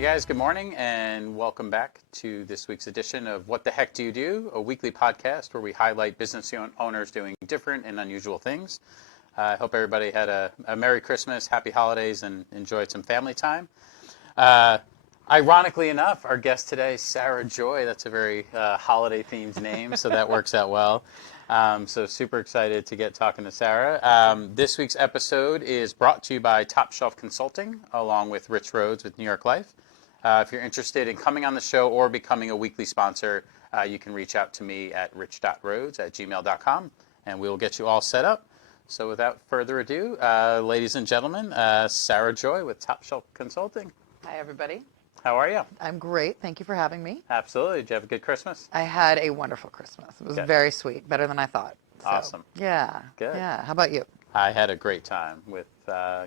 Hey guys, good morning and welcome back to this week's edition of What the Heck Do You Do? A weekly podcast where we highlight business owners doing different and unusual things. I hope everybody had a Merry Christmas, Happy Holidays, and enjoyed some family time. Ironically enough, our guest today, Sarah Joy. That's a very holiday-themed name, so that works out well. So super excited to get talking to Sarah. This week's episode is brought to you by Top Shelf Consulting, along with Rhodes with New York Life. If you're interested in coming on the show or becoming a weekly sponsor, you can reach out to me at rich.rhodes@gmail.com, and we will get you all set up. So without further ado, ladies and gentlemen, Sarah Joy with Top Shelf Consulting. Hi, everybody. How are you? I'm great. Thank you for having me. Absolutely. Did you have a good Christmas? I had a wonderful Christmas. It was very sweet, better than I thought. So, awesome. Yeah. Good. Yeah. How about you? I had a great time with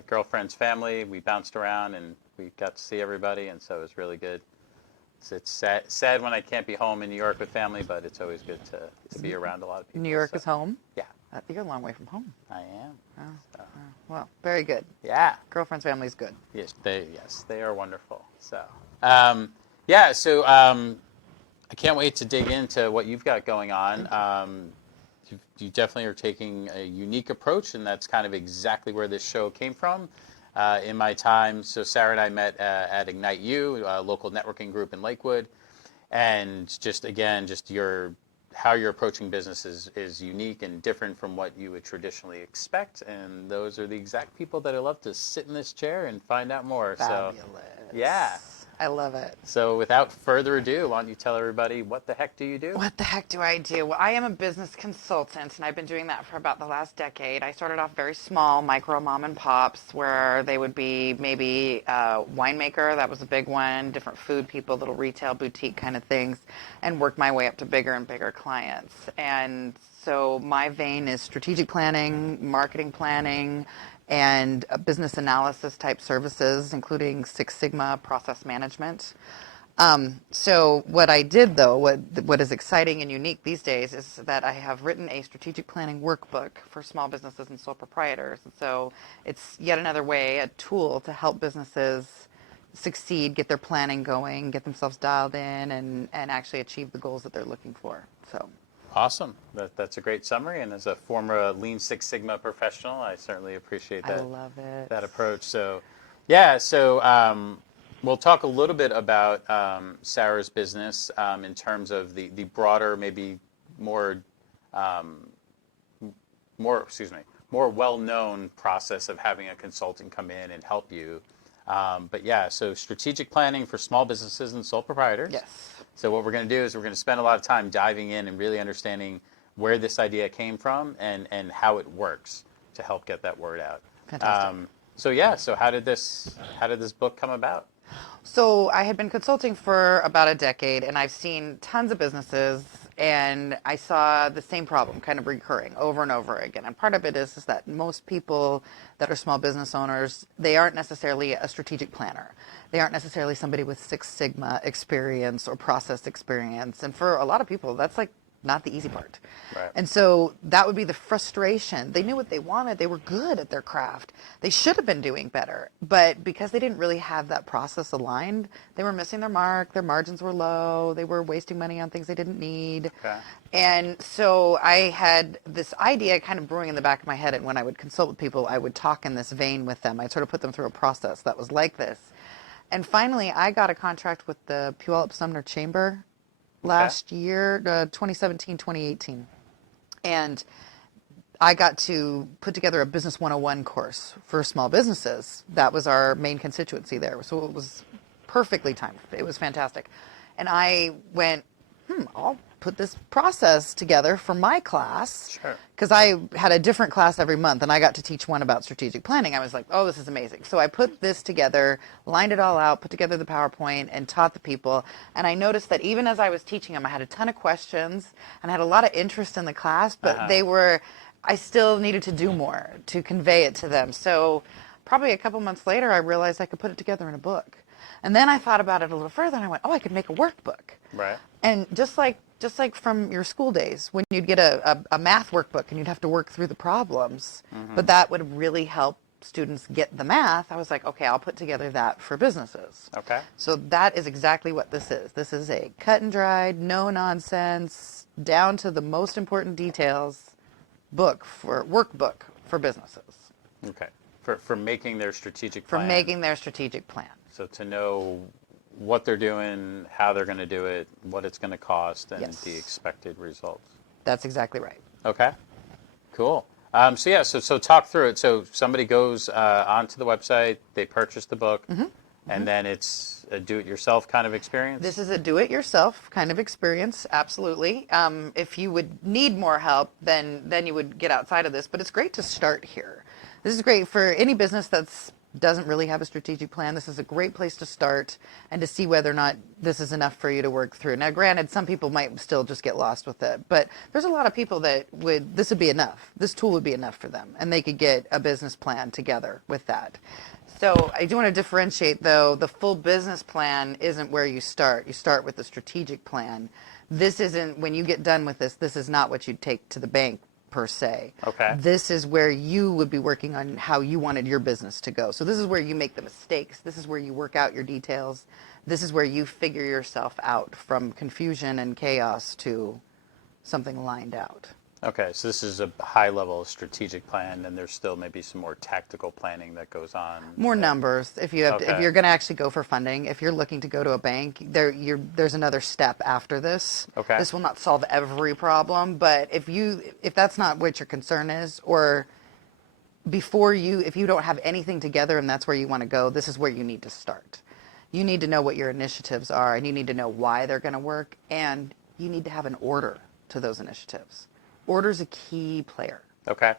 girlfriend's family. We bounced around and we got to see everybody, and so it was really good. It's sad when I can't be home in New York with family, but it's always good to be around a lot of people. New York is home? Yeah. You're a long way from home. I am. Oh, so. Well, very good. Yeah. Girlfriend's family's good. Yes, they are wonderful. So, I can't wait to dig into what you've got going on. You definitely are taking a unique approach, and that's kind of exactly where this show came from. In my time, so Sarah and I met at Ignite U, a local networking group in Lakewood, and how you're approaching business is unique and different from what you would traditionally expect, and those are the exact people that I love to sit in this chair and find out more. Fabulous. So, yeah. I love it. So without further ado, why don't you tell everybody what the heck do you do? What the heck do I do? Well, I am a business consultant, and I've been doing that for about the last decade. I started off very small, micro mom and pops, where they would be maybe a winemaker, that was a big one, different food people, little retail boutique kind of things, and worked my way up to bigger and bigger clients. And so my vein is strategic planning, marketing planning, and business analysis type services, including Six Sigma process management. So what I did, though, what is exciting and unique these days is that I have written a strategic planning workbook for small businesses and sole proprietors. And so it's yet another way, a tool to help businesses succeed, get their planning going, get themselves dialed in, and actually achieve the goals that they're looking for. So. Awesome. That's a great summary. And as a former Lean Six Sigma professional, I certainly appreciate that. I love it. That approach. So, yeah. So we'll talk a little bit about Sarah's business in terms of the broader, maybe more well-known process of having a consultant come in and help you. But yeah, so strategic planning for small businesses and sole proprietors. Yes. So what we're going to do is we're going to spend a lot of time diving in and really understanding where this idea came from and how it works to help get that word out. Fantastic. So how did this book come about? So I had been consulting for about a decade, and I've seen tons of businesses, and I saw the same problem kind of recurring over and over again. And part of it is that most people that are small business owners, they aren't necessarily a strategic planner. They aren't necessarily somebody with Six Sigma experience or process experience. And for a lot of people, that's like not the easy part. Right. And so that would be the frustration. They knew what they wanted. They were good at their craft. They should have been doing better. But because they didn't really have that process aligned, they were missing their mark. Their margins were low. They were wasting money on things they didn't need. Okay. And so I had this idea kind of brewing in the back of my head. And when I would consult with people, I would talk in this vein with them. I'd sort of put them through a process that was like this. And finally, I got a contract with the Puyallup-Sumner Chamber last year, 2017, 2018. And I got to put together a Business 101 course for small businesses. That was our main constituency there. So it was perfectly timed. It was fantastic. And I went, I'll put this process together for my class. Sure. Because I had a different class every month, and I got to teach one about strategic planning. I was like, oh, this is amazing. So I put this together, lined it all out, put together the PowerPoint, and taught the people. And I noticed that even as I was teaching them, I had a ton of questions, and I had a lot of interest in the class, but I still needed to do more to convey it to them. So probably a couple months later, I realized I could put it together in a book. And then I thought about it a little further, and I went, I could make a workbook. Right. And just like from your school days, when you'd get a math workbook and you'd have to work through the problems, but that would really help students get the math, I was like, okay, I'll put together that for businesses. Okay. So that is exactly what this is. This is a cut and dried, no nonsense, down to the most important details workbook for businesses. Okay. For making their strategic For plan. making their strategic plan. So to know what they're doing, how they're going to do it, what it's going to cost, and Yes. the expected results. That's exactly right. Okay. Cool. So talk through it. So somebody goes onto the website, they purchase the book, and then it's a do-it-yourself kind of experience? This is a do-it-yourself kind of experience, absolutely. If you would need more help, then you would get outside of this, but it's great to start here. This is great for any business that doesn't really have a strategic plan. This is a great place to start and to see whether or not this is enough for you to work through. Now, granted, some people might still just get lost with it, but there's a lot of people that this would be enough. This tool would be enough for them, and they could get a business plan together with that. So I do want to differentiate, though, the full business plan isn't where you start. You start with the strategic plan. This isn't, when you get done with this is not what you'd take to the bank, per se. Okay. This is where you would be working on how you wanted your business to go. So this is where you make the mistakes. This is where you work out your details. This is where you figure yourself out from confusion and chaos to something lined out. Okay, so this is a high-level strategic plan, and there's still maybe some more tactical planning that goes on. More numbers. If you have, Okay. if you're going to actually go for funding, if you're looking to go to a bank, there's another step after this. Okay. This will not solve every problem, but if that's not what your concern is, or if you don't have anything together and that's where you want to go, this is where you need to start. You need to know what your initiatives are, and you need to know why they're going to work, and you need to have an order to those initiatives. Order's a key player. Okay.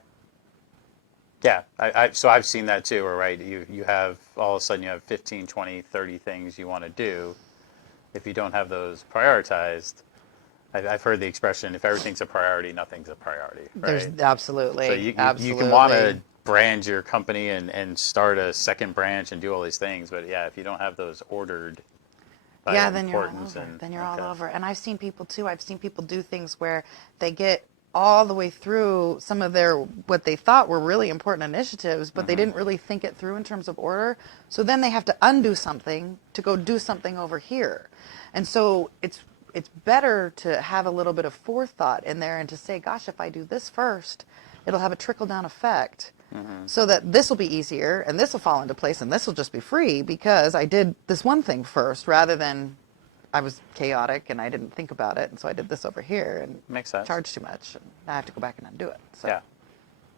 Yeah, so I've seen that too, where, right, you have, all of a sudden you have 15, 20, 30 things you want to do. If you don't have those prioritized, I've heard the expression, if everything's a priority, nothing's a priority, right? There's absolutely. So you absolutely. can want to brand your company and start a second branch and do all these things, but yeah, if you don't have those ordered by then you're all importance, over. Then you're okay. all over. And I've seen people too. I've seen people do things where they get all the way through some of what they thought were really important initiatives, but they didn't really think it through in terms of order. So then they have to undo something to go do something over here. And so it's better to have a little bit of forethought in there and to say, gosh, if I do this first, it'll have a trickle-down effect. So that this will be easier and this will fall into place and this will just be free because I did this one thing first, rather than I was chaotic and I didn't think about it, and so I did this over here and Makes sense. charged too much, and now I have to go back and undo it. So. Yeah.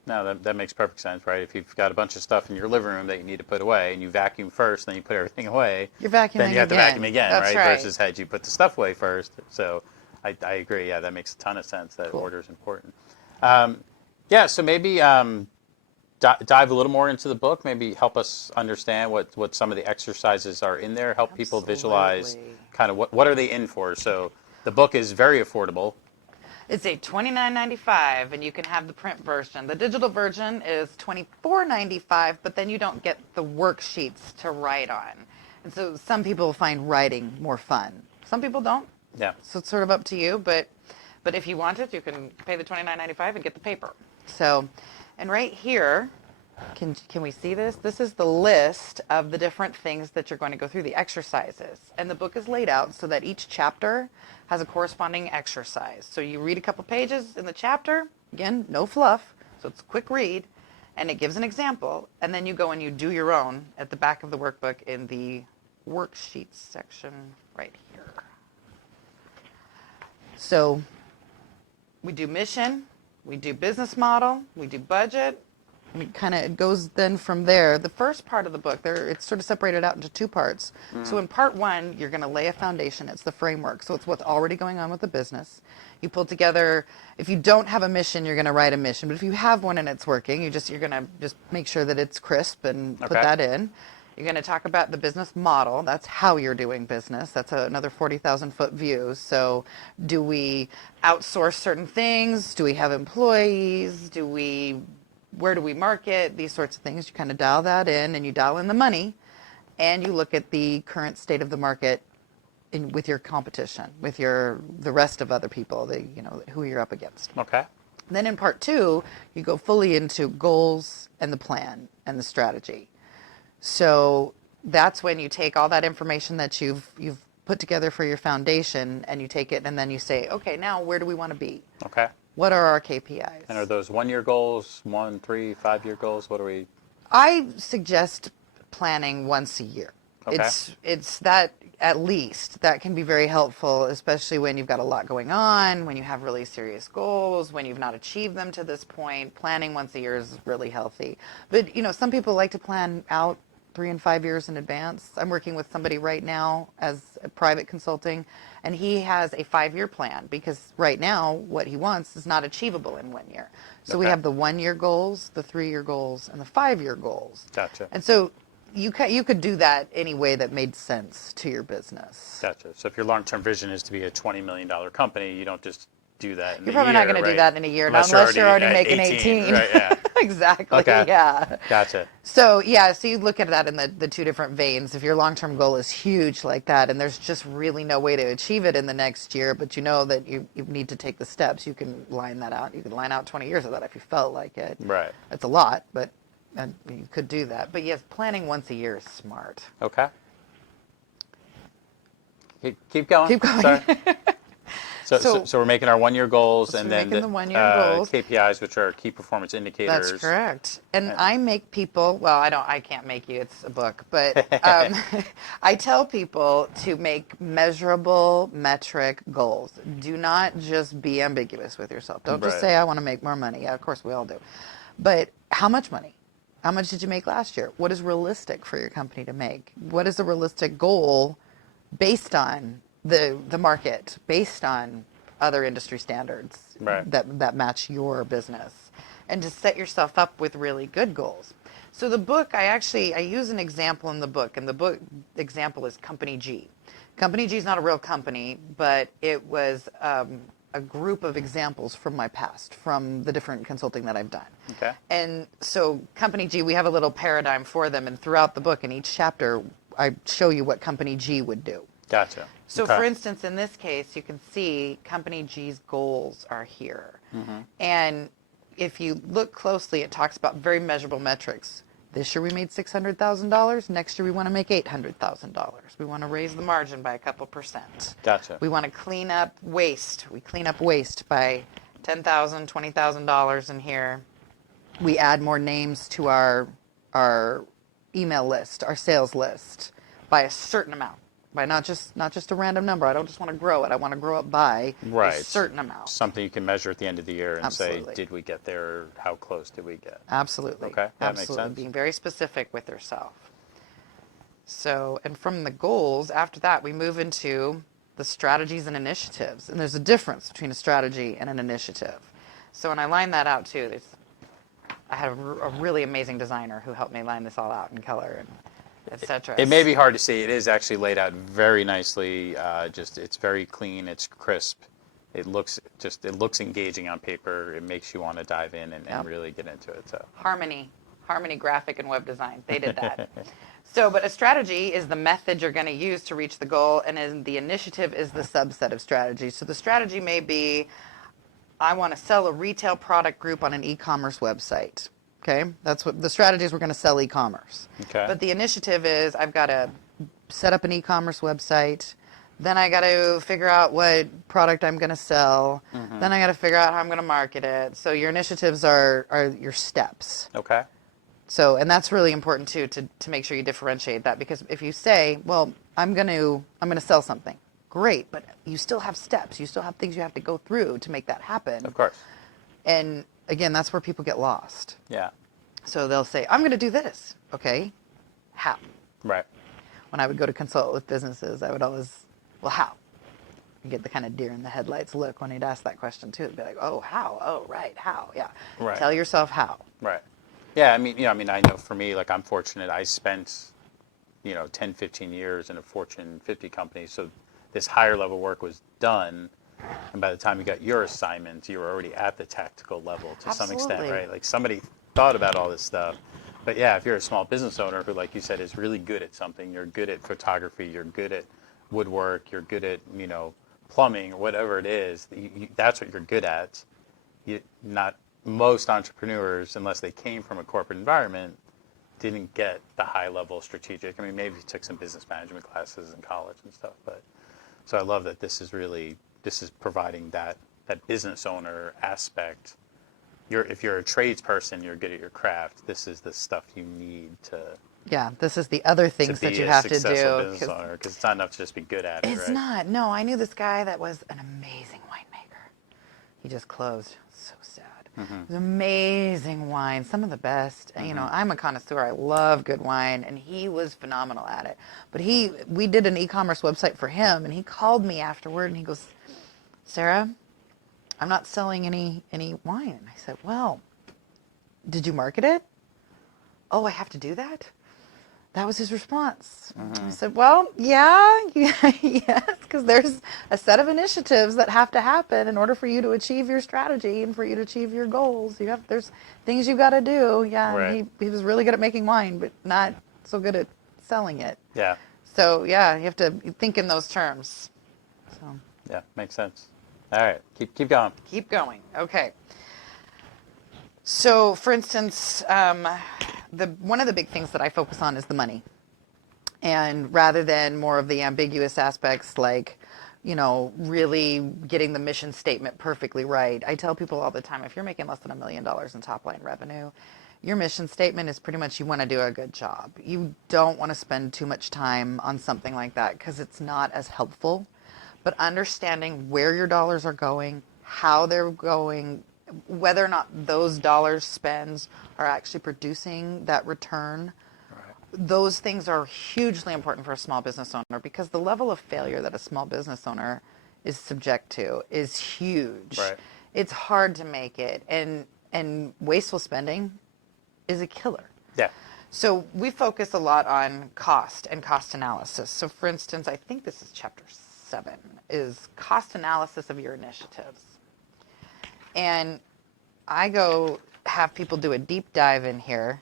No, that makes perfect sense, right? If you've got a bunch of stuff in your living room that you need to put away, and you vacuum first, then you put everything away, You're vacuuming then you have to again. vacuum again, That's right? right. Versus had you put the stuff away first. So I agree. Yeah, that makes a ton of sense. That Cool. order is important. So maybe dive a little more into the book. Maybe help us understand what some of the exercises are in there. Help people visualize Absolutely. kind of what are they in for. So the book is very affordable. It's a $29.95, and you can have the print version. The digital version is $24.95, but then you don't get the worksheets to write on. And so some people find writing more fun. Some people don't. Yeah. So it's sort of up to you, but if you want it, you can pay the $29.95 and get the paper. So, and right here, can we see this? This is the list of the different things that you're going to go through, the exercises. And the book is laid out so that each chapter has a corresponding exercise. So you read a couple pages in the chapter, again, no fluff, so it's a quick read, and it gives an example, and then you go and you do your own at the back of the workbook in the worksheets section right here. So we do mission, we do business model, we do budget, and it goes then from there. The first part of the book, it's sort of separated out into two parts. So in part one, you're going to lay a foundation. It's the framework. So it's what's already going on with the business. You pull together, if you don't have a mission, you're going to write a mission. But if you have one and it's working, you're going to just make sure that it's crisp and put that in. You're going to talk about the business model. That's how you're doing business. That's another 40,000-foot view. So do we outsource certain things? Do we have employees? Where do we market? These sorts of things. You kind of dial that in, and you dial in the money, and you look at the current state of the market with your competition, with the rest of other people, who you're up against. Okay. Then in part 2, you go fully into goals and the plan and the strategy. So that's when you take all that information that you've put together for your foundation, and you take it and then you say, okay, now where do we want to be? Okay. What are our KPIs? And are those 1-year goals, 1, 3, 5-year goals? What are we? I suggest planning once a year. Okay. It's that, at least that can be very helpful, especially when you've got a lot going on, when you have really serious goals, when you've not achieved them to this point. Planning once a year is really healthy. But some people like to plan out 3 and 5 years in advance. I'm working with somebody right now as a private consulting, and he has a 5-year plan, because right now what he wants is not achievable in 1 year. So we Okay. have the 1-year goals, the 3-year goals, and the 5-year goals. Gotcha. And so you could do that any way that made sense to your business. Gotcha. So if your long-term vision is to be a $20 million company, you don't just do that in You're a probably year, not going to right? do that in a year, Unless unless you're already at making 18. Right, yeah. Exactly, Okay. yeah. Gotcha. So you look at that in the 2 different veins. If your long-term goal is huge like that, and there's just really no way to achieve it in the next year, but you know that you need to take the steps, you can line that out. You can line out 20 years of that if you felt like it. Right. It's a lot, but you could do that. But yes, planning once a year is smart. Okay. Keep going. Keep going. Sorry. So- So we're making our 1-year goals, So and we're then making the 1-year goals. KPIs, which are key performance indicators. That's correct. And I make people, well, I can't make you, it's a book, but I tell people to make measurable metric goals. Do not just be ambiguous with yourself. Don't just Right. say, I want to make more money. Yeah, of course we all do. But how much money? How much did you make last year? What is realistic for your company to make? What is a realistic goal based on the market, based on other industry standards Right. that match your business, and to set yourself up with really good goals. So the book, I use an example in the book, and the book example is Company G. Company G is not a real company, but it was a group of examples from my past, from the different consulting that I've done. Okay. And so Company G, we have a little paradigm for them, and throughout the book, in each chapter, I show you what Company G would do. Gotcha. So Okay. for instance, in this case, you can see Company G's goals are here. Mm-hmm. And if you look closely, it talks about very measurable metrics. This year we made $600,000. Next year we want to make $800,000. We want to raise the margin by a couple percent. Gotcha. We want to clean up waste. We clean up waste by $10,000, $20,000 in here. We add more names to our email list, our sales list, by a certain amount. By not just a random number. I don't just want to grow it. I want to grow it by Right. a certain amount. Something you can measure at the end of the year and Absolutely. say, did we get there? How close did we get? Absolutely. Okay, that makes Absolutely. sense. Being very specific with yourself. So, and from the goals, after that, we move into the strategies and initiatives. And there's a difference between a strategy and an initiative. So when I line that out too, I had a really amazing designer who helped me line this all out in color and etc. It may be hard to see. It is actually laid out very nicely. It's very clean. It's crisp. It looks engaging on paper. It makes you want to dive in and Yep. really get into it. So Harmony Graphic and Web Design. They did that. So, but a strategy is the method you're going to use to reach the goal, and then the initiative is the subset of strategy. So the strategy may be, I want to sell a retail product group on an e-commerce website. Okay, that's what the strategy is. We're going to sell e-commerce. Okay. But the initiative is, I've got to set up an e-commerce website. Then I got to figure out what product I'm going to sell. Mm-hmm. Then I got to figure out how I'm going to market it. So your initiatives are your steps. okay. So, and that's really important too, to make sure you differentiate that, because if you say, well, I'm going to sell something, great, but you still have steps, you still have things you have to go through to make that happen. Of course. And again, that's where people get lost. Yeah. So they'll say, I'm going to do this. Okay, how? Right. When I would go to consult with businesses, I would always, well, how? You get the kind of deer in the headlights look when he'd ask that question too. It'd be like, oh, how? Oh, right, how? Yeah. Right. Tell yourself how. Right. Yeah, I mean, I know for me, like, I'm fortunate. I spent, 10, 15 years in a Fortune 50 company, so this higher level work was done, and by the time you got your assignments, you were already at the tactical level to some extent, Absolutely. right? Like, somebody thought about all this stuff. But yeah, if you're a small business owner who, like you said, is really good at something, you're good at photography, you're good at woodwork, you're good at, plumbing, or whatever it is, that's what you're good at. not most entrepreneurs, unless they came from a corporate environment, didn't get the high level strategic. I mean, maybe you took some business management classes in college and stuff, but so I love that this is providing that business owner aspect. If you're a tradesperson, you're good at your craft. This is the stuff you need to. Yeah, this is the other things that you have to do. Business owner, because it's not enough to just be good at it. It's right? not. No, I knew this guy that was an amazing winemaker. He just closed. So sad. Mm-hmm. It was amazing wine, some of the best. Mm-hmm. You know, I'm a connoisseur. I love good wine, and he was phenomenal at it. But we did an e-commerce website for him, and he called me afterward, and he goes, "Sarah, I'm not selling any wine." And I said, "Well, did you market it?" "Oh, I have to do that?" That was his response. Mm-hmm. I said, "Well, yeah, yes, because there's a set of initiatives that have to happen in order for you to achieve your strategy and for you to achieve your goals. There's things you got to do." Yeah, right. he was really good at making wine, but not so good at selling it. Yeah. So yeah, you have to think in those terms. So Yeah, makes sense. All right, keep going. keep going. Okay. So, for instance, one of the big things that I focus on is the money. And rather than more of the ambiguous aspects like, really getting the mission statement perfectly right, I tell people all the time, if you're making less than $1 million in top line revenue, your mission statement is pretty much you want to do a good job. You don't want to spend too much time on something like that because it's not as helpful. But understanding where your dollars are going, how they're going, whether or not those dollars spends are actually producing that return, those things are hugely important for a small business owner because the level of failure that a small business owner is subject to is huge. Right. It's hard to make it, and wasteful spending is a killer. Yeah. So we focus a lot on cost and cost analysis. So for instance, I think this is chapter 7, is cost analysis of your initiatives. And I go have people do a deep dive in here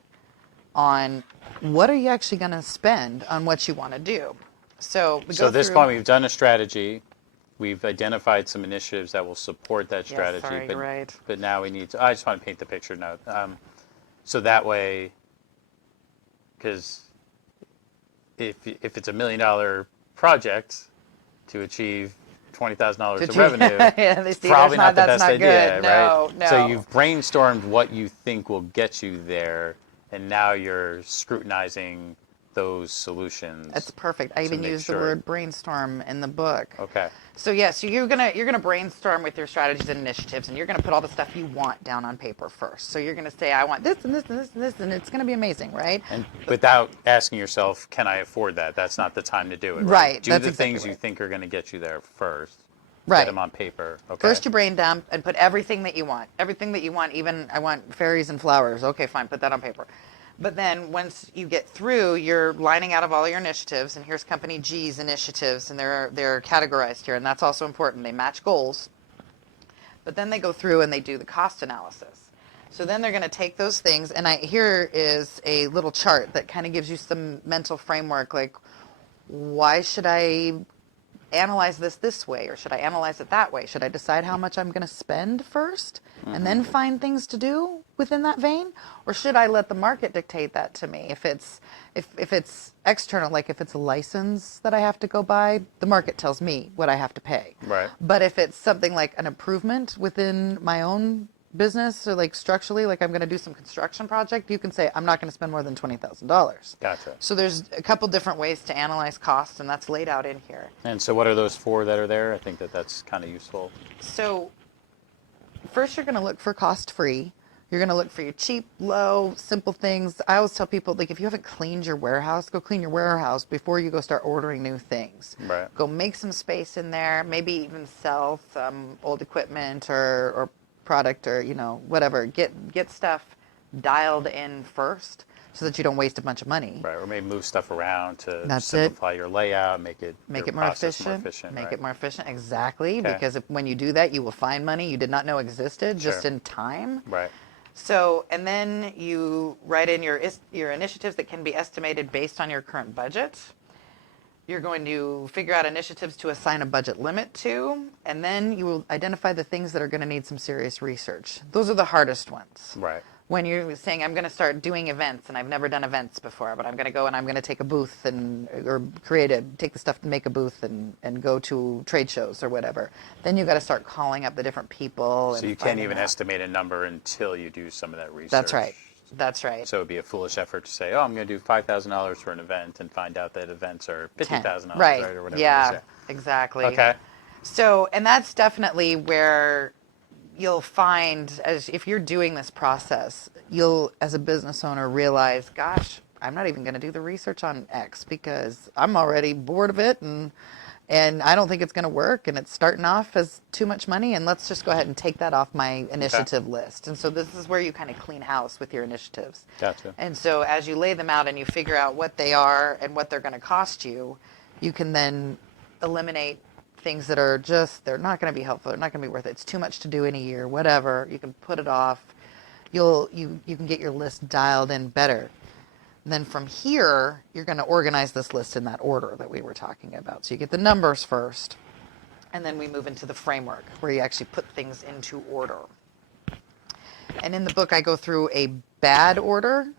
on what are you actually going to spend on what you want to do. So at this point, we've done a strategy. We've identified some initiatives that will support that strategy. Yes, sorry, but, you're right. But now we need to, I just want to paint the picture now. So that way, because if it's $1 million project to achieve $20,000 of revenue, yeah, it's probably not the best idea, no, right? No. So you've brainstormed what you think will get you there, and now you're scrutinizing those solutions. That's perfect. I even use the word brainstorm in the book. Okay. So so you're gonna brainstorm with your strategies and initiatives, and you're gonna put all the stuff you want down on paper first. So you're gonna say, I want this and this and this and this, and it's gonna be amazing, right? And without asking yourself, can I afford that? That's not the time to do it. Right. Do the things you think are going to get you there first. Right. Get them on paper. Okay. First you brain dump and put everything that you want. Everything that you want, even I want fairies and flowers. Okay, fine, put that on paper. But then once you get through, you're lining out of all your initiatives, and here's Company G's initiatives, and they're categorized here, and that's also important. They match goals. But then they go through and they do the cost analysis. So then they're going to take those things, and here is a little chart that kind of gives you some mental framework, like, why should I analyze this way, or should I analyze it that way? Should I decide how much I'm going to spend first and then find things to do within that vein, or should I let the market dictate that to me? If it's external, like if it's a license that I have to go buy, the market tells me what I have to pay. Right. But if it's something like an improvement within my own business, or like structurally, like I'm going to do some construction project, you can say I'm not going to spend more than $20,000. Gotcha. So there's a couple different ways to analyze costs, and that's laid out in here. And so what are those 4 that are there? I think that's kind of useful. So first you're going to look for cost-free. You're going to look for your cheap, low, simple things. I always tell people, like, if you haven't cleaned your warehouse, go clean your warehouse before you go start ordering new things. Right. Go make some space in there, maybe even sell some old equipment or product, or whatever. Get stuff dialed in first so that you don't waste a bunch of money. Right, or maybe move stuff around to That's simplify your layout, make it more efficient. Make right? it more efficient, exactly. Okay. Because when you do that, you will find money you did not know existed just Sure. in time. Right. So, and then you write in your initiatives that can be estimated based on your current budget. You're going to figure out initiatives to assign a budget limit to, and then you will identify the things that are going to need some serious research. Those are the hardest ones. Right. When you're saying, I'm going to start doing events, and I've never done events before, but I'm going to go and I'm going to take a booth or take the stuff to make a booth and go to trade shows or whatever, then you got to start calling up the different people. So you can't even estimate a number until you do some of that research. That's right. That's right. So it would be a foolish effort to say, oh, I'm going to do $5,000 for an event and find out that events are $50,000, right, or whatever. Yeah, exactly. Okay. So, and that's definitely where you'll find, as if you're doing this process, you'll, as a business owner, realize, gosh, I'm not even going to do the research on X because I'm already bored of it and I don't think it's going to work, and it's starting off as too much money, and let's just go ahead and take that off my initiative list. And so this is where you kind of clean house with your initiatives. Gotcha. And so as you lay them out and you figure out what they are and what they're going to cost you, you can then eliminate things that are just, they're not going to be helpful, they're not going to be worth it, it's too much to do in a year, whatever. You can put it off. You can get your list dialed in better. Then from here, you're going to organize this list in that order that we were talking about. So you get the numbers first, and then we move into the framework where you actually put things into order. And in the book, I go through a bad order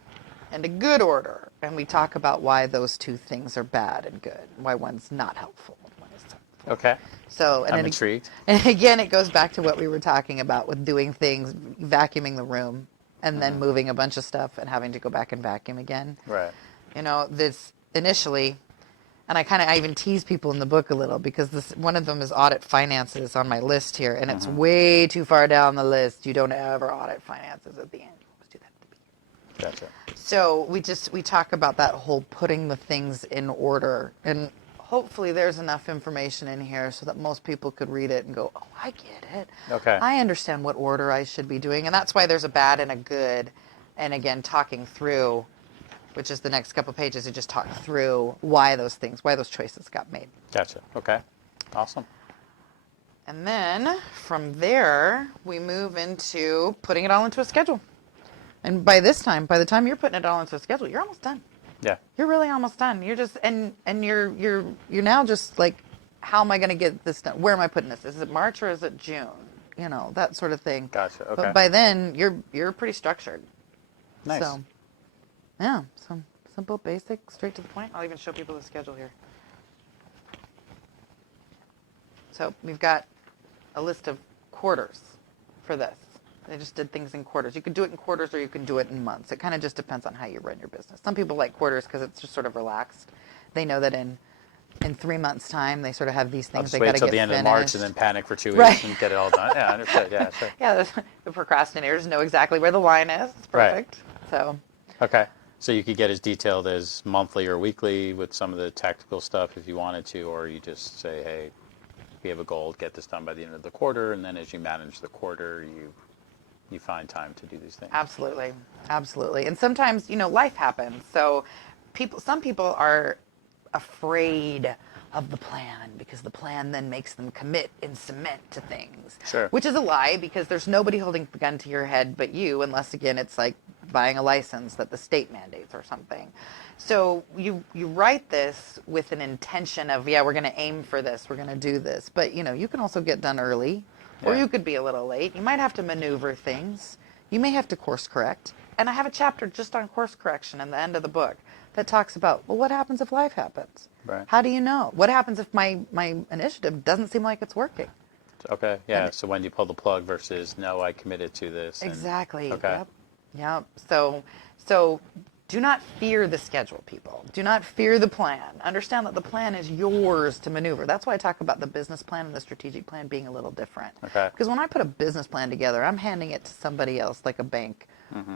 and a good order, and we talk about why those two things are bad and good, why one's not helpful and one is helpful. Okay. So, and I'm intrigued. And again, it goes back to what we were talking about with doing things, vacuuming the room, and then moving a bunch of stuff and having to go back and vacuum again. Right. You know, this initially, and I even tease people in the book a little because one of them is audit finances on my list here, and it's way too far down the list. You don't ever audit finances at the end. You always do that at the beginning. Gotcha. So we talk about that whole putting the things in order, and hopefully there's enough information in here so that most people could read it and go, oh, I get it. Okay. I understand what order I should be doing. And that's why there's a bad and a good. And again, talking through, which is the next couple of pages, you just talk through why those choices got made. Gotcha. Okay. Awesome. And then from there, we move into putting it all into a schedule. And by the time you're putting it all into a schedule, you're almost done. Yeah. You're really almost done. You're just and you're now just like, how am I going to get this done? Where am I putting this? Is it March or is it June? You know, that sort of thing. Gotcha. Okay. But by then you're pretty structured. Nice. So, yeah, so simple, basic, straight to the point. I'll even show people the schedule here. So we've got a list of quarters for this. They just did things in quarters. You could do it in quarters or you can do it in months. It kind of just depends on how you run your business. Some people like quarters because it's just sort of relaxed. They know that in 3 months' time, they sort of have these things they got to get finished. Wait till the end of March and then panic for 2 weeks and get it all done. Yeah, understood. Yeah, sure. Yeah, the procrastinators know exactly where the line is. It's perfect. Right. So. Okay. So you could get as detailed as monthly or weekly with some of the tactical stuff if you wanted to, or you just say, hey, we have a goal, get this done by the end of the quarter, and then as you manage the quarter, you find time to do these things. Absolutely. Absolutely. And sometimes, life happens. So some people are afraid of the plan because the plan then makes them commit and cement to things. Sure. Which is a lie because there's nobody holding the gun to your head but you, unless, again, it's like buying a license that the state mandates or something. So you write this with an intention of, we're going to aim for this, we're going to do this. But, you can also get done early. Or you could be a little late. You might have to maneuver things. You may have to course correct. And I have a chapter just on course correction in the end of the book that talks about, well, what happens if life happens? Right. How do you know? What happens if my initiative doesn't seem like it's working? Okay, yeah. So when do you pull the plug versus, no, I committed to this? Exactly. Okay. Yep. So do not fear the schedule, people. Do not fear the plan. Understand that the plan is yours to maneuver. That's why I talk about the business plan and the strategic plan being a little different. Okay. Because when I put a business plan together, I'm handing it to somebody else, like a bank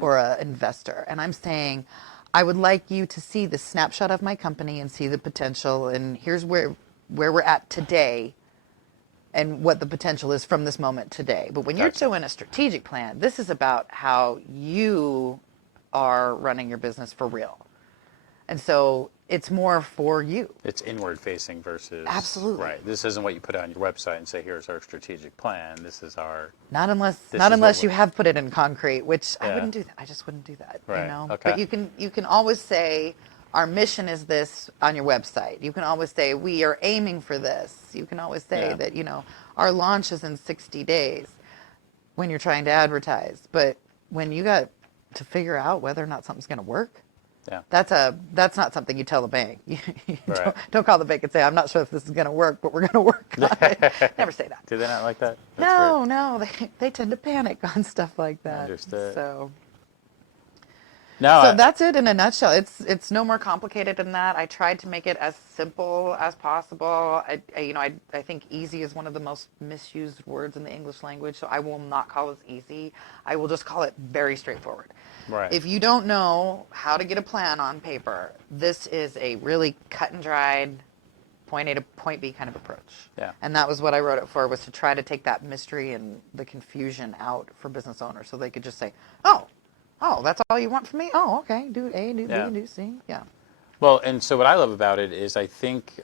or an investor, and I'm saying, I would like you to see the snapshot of my company and see the potential, and here's where we're at today and what the potential is from this moment today. But when you're doing a strategic plan, this is about how you are running your business for real. And so it's more for you. It's inward facing versus... Absolutely. Right. This isn't what you put on your website and say, here's our strategic plan. This is our... Not unless you have put it in concrete, which I wouldn't do that. I just wouldn't do that. Right. You know? Okay. But you can always say, our mission is this on your website. You can always say, we are aiming for this. You can always say that, our launch is in 60 days when you're trying to advertise. But when you got to figure out whether or not something's going to work, Yeah. that's not something you tell the bank. You Right. don't call the bank and say, I'm not sure if this is going to work, but we're going to work on it. Never say that. Do they not like that? No, they tend to panic on stuff like that. Understood. So No, that's it in a nutshell. It's no more complicated than that. I tried to make it as simple as possible. I think easy is one of the most misused words in the English language, so I will not call this easy. I will just call it very straightforward. right. If you don't know how to get a plan on paper, this is a really cut and dried point A to point B kind of approach. Yeah. And that was what I wrote it for, was to try to take that mystery and the confusion out for business owners, so they could just say, oh, that's all you want from me? Oh, okay. Do A, do B, Yeah. do C. Yeah. Well, and so what I love about it is I think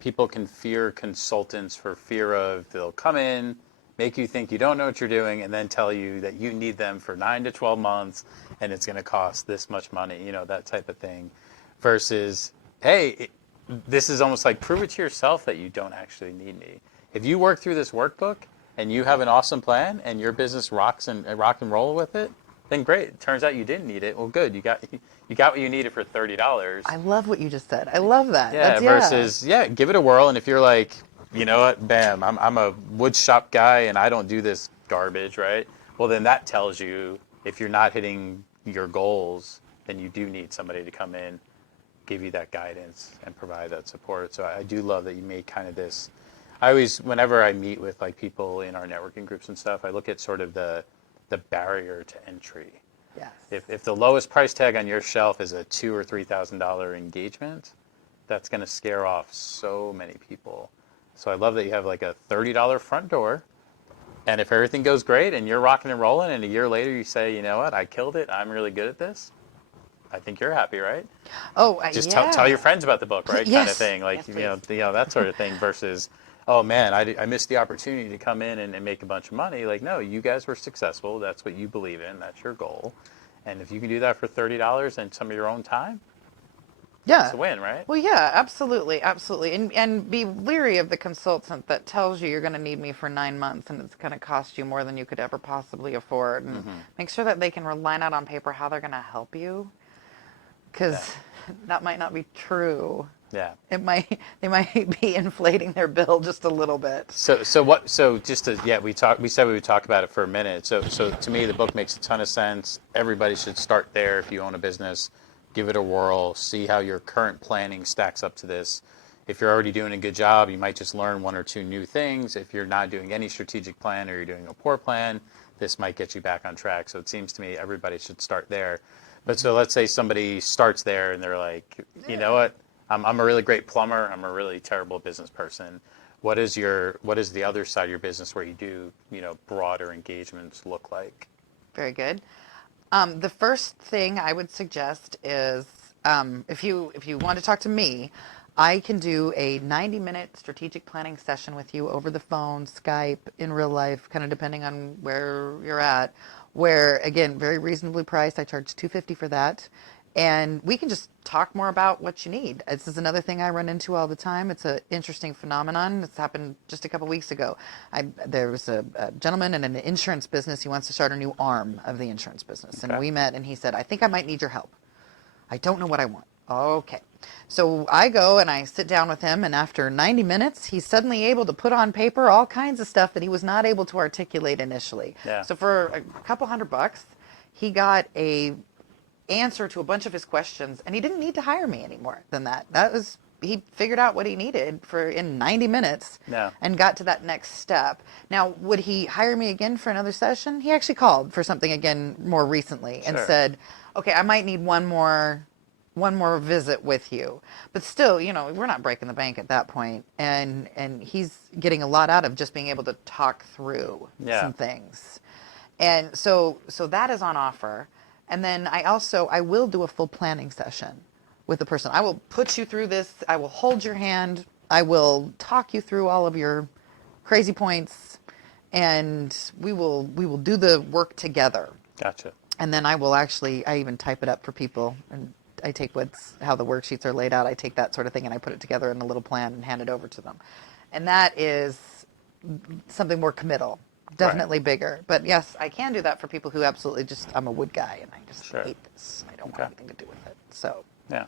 people can fear consultants for fear of they'll come in, make you think you don't know what you're doing, and then tell you that you need them for 9 to 12 months and it's going to cost this much money, that type of thing. Versus, hey, this is almost like prove it to yourself that you don't actually need me. If you work through this workbook and you have an awesome plan and your business rocks and rock and roll with it, then great. It turns out you didn't need it. Well, good. You got what you needed for $30. I love what you just said. I love that. Yeah. Versus, give it a whirl. And if you're like, you know what, bam, I'm a wood shop guy and I don't do this garbage, right? Well, then that tells you if you're not hitting your goals, then you do need somebody to come in, give you that guidance and provide that support. So I do love that you made kind of this. I always, whenever I meet with like people in our networking groups and stuff, I look at sort of the barrier to entry. Yes. If the lowest price tag on your shelf is a $2,000 or $3,000 engagement, that's going to scare off so many people. So I love that you have like a $30 front door, and if everything goes great and you're rocking and rolling, and a year later you say, you know what, I killed it, I'm really good at this, I think you're happy, right? Oh, Just yeah. tell your friends about the book, right? Yes. Kind of thing, like Yes, that sort of thing. Versus, oh man, I missed the opportunity to come in and make a bunch of money. Like, no, you guys were successful. That's what you believe in. That's your goal. And if you can do that for $30 and some of your own time, Yeah. it's a win, right? Well, yeah, absolutely, absolutely. And be leery of the consultant that tells you you're going to need me for 9 months and it's going to cost you more than you could ever possibly afford. And make sure that they can line out on paper how they're going to help you, because that might not be true. Yeah. They might be inflating their bill just a little bit. So just to, we said we would talk about it for a minute. So to me, the book makes a ton of sense. Everybody should start there if you own a business. Give it a whirl, see how your current planning stacks up to this. If you're already doing a good job, you might just learn 1 or 2 new things. If you're not doing any strategic plan or you're doing a poor plan, this might get you back on track. So it seems to me everybody should start there. But so let's say somebody starts there and they're like, you know what, I'm a really great plumber, I'm a really terrible business person. What is the other side of your business where you do, broader engagements look like? Very good. The first thing I would suggest is, if you want to talk to me, I can do a 90-minute strategic planning session with you over the phone, Skype, in real life, kind of depending on where you're at, where, again, very reasonably priced. I charge $250 for that. And we can just talk more about what you need. This is another thing I run into all the time. It's an interesting phenomenon. It's happened just a couple weeks ago. There was a gentleman in an insurance business. He wants to start a new arm of the insurance business. Okay. And we met, and he said, I think I might need your help. I don't know what I want. Okay. So I go and I sit down with him, and after 90 minutes, he's suddenly able to put on paper all kinds of stuff that he was not able to articulate initially. Yeah. So for a couple $100, he got a answer to a bunch of his questions, and he didn't need to hire me anymore than that. He figured out what he needed in 90 minutes. Yeah. And got to that next step. Now, would he hire me again for another session? He actually called for something again more recently and said, okay, I might need one more visit with you. But still, we're not breaking the bank at that point. And he's getting a lot out of just being able to talk through some things. And so that is on offer. And then I will do a full planning session with the person. I will put you through this. I will hold your hand. I will talk you through all of your crazy points, and we will do the work together. Gotcha. And then I even type it up for people and I take how the worksheets are laid out. I take that sort of thing and I put it together in a little plan and hand it over to them. And that is something more committal, definitely bigger. But yes, I can do that for people who absolutely I'm a wood guy and I just hate this. I don't want anything to do with it. So yeah.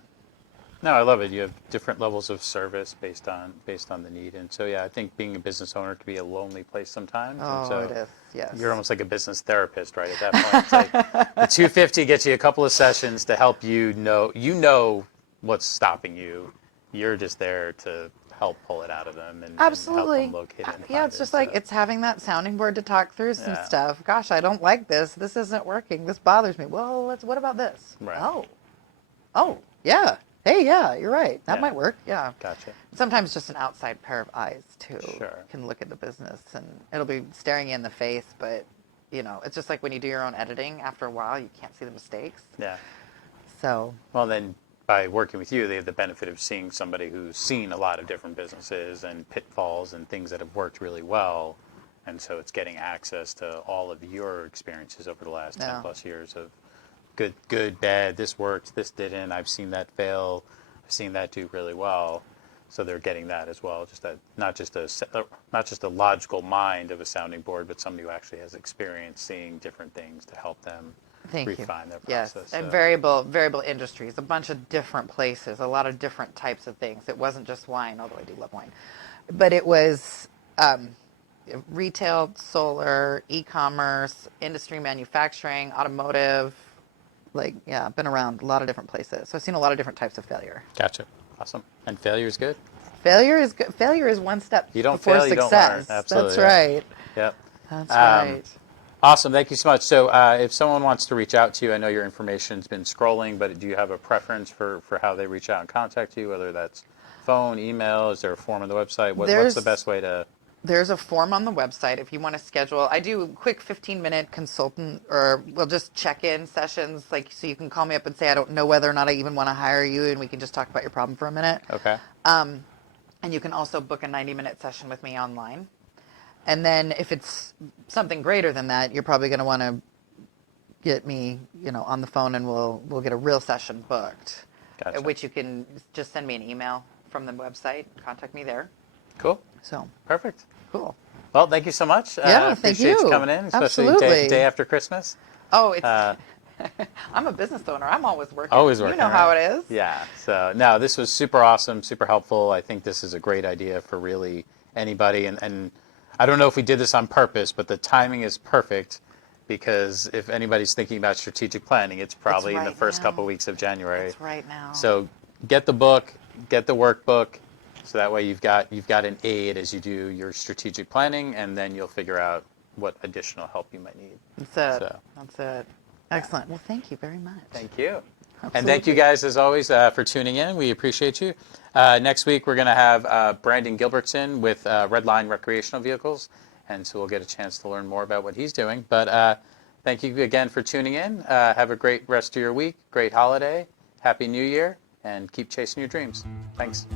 No, I love it. You have different levels of service based on the need, and so yeah, I think being a business owner can be a lonely place sometimes. And so it is. Yes. You're almost like a business therapist, right? At that point, it's like the 250 gets you a couple of sessions to help you know what's stopping you. You're just there to help pull it out of them and absolutely help them locate it. And yeah, it's just like it's having that sounding board to talk through some stuff. Gosh, I don't like this. This isn't working. This bothers me. Well, what about this? Right. Oh, yeah. Hey, yeah, you're right. That might work. Yeah. Gotcha. Sometimes just an outside pair of eyes, too, Sure. can look at the business, and it'll be staring you in the face, but, it's just like when you do your own editing, after a while, you can't see the mistakes. Yeah. So. Well, then by working with you, they have the benefit of seeing somebody who's seen a lot of different businesses and pitfalls and things that have worked really well. And so it's getting access to all of your experiences over the last 10 plus years of good, bad, this worked, this didn't, I've seen that fail, I've seen that do really well. So they're getting that as well, just that not just a logical mind of a sounding board, but somebody who actually has experience seeing different things to help them refine their process. Yes, and variable industries, a bunch of different places, a lot of different types of things. It wasn't just wine, although I do love wine, but it was retail, solar, e-commerce, industry, manufacturing, automotive. I've been around a lot of different places. So I've seen a lot of different types of failure. Gotcha. Awesome. And failure is good? Failure is good. Failure is one step you don't before fail, success. You don't learn. Absolutely. That's right. Yep. That's right. Awesome. Thank you so much. So if someone wants to reach out to you, I know your information's been scrolling, but do you have a preference for how they reach out and contact you, whether that's phone, email? Is there a form on the website? What's the best way to... There's a form on the website if you want to schedule. I do quick 15-minute consultant or just check-in sessions, so you can call me up and say, I don't know whether or not I even want to hire you, and we can just talk about your problem for a minute. Okay. And you can also book a 90-minute session with me online. And then if it's something greater than that, you're probably going to want to get me, on the phone, and we'll get a real session booked. Gotcha. Which you can just send me an email from the website, contact me there. Cool. So perfect. Cool. Well, thank you so much. Yeah, thank you. Appreciate you coming in, especially day after Christmas. Oh, it's. I'm a business owner. I'm always working. Always working. You know how it is. Yeah. So no, this was super awesome, super helpful. I think this is a great idea for really anybody, and I don't know if we did this on purpose, but the timing is perfect. Because if anybody's thinking about strategic planning, it's probably in the first couple weeks of January. It's right now. So get the book, get the workbook, so that way you've got an aid as you do your strategic planning, and then you'll figure out what additional help you might need. That's it. Excellent. Well, thank you very much. Thank you. Absolutely. And thank you guys, as always, for tuning in. We appreciate you. Next week, we're going to have Brandon Gilbertson with Redline Recreational Vehicles, and so we'll get a chance to learn more about what he's doing. But thank you again for tuning in. Have a great rest of your week, great holiday, Happy New Year, and keep chasing your dreams. Thanks.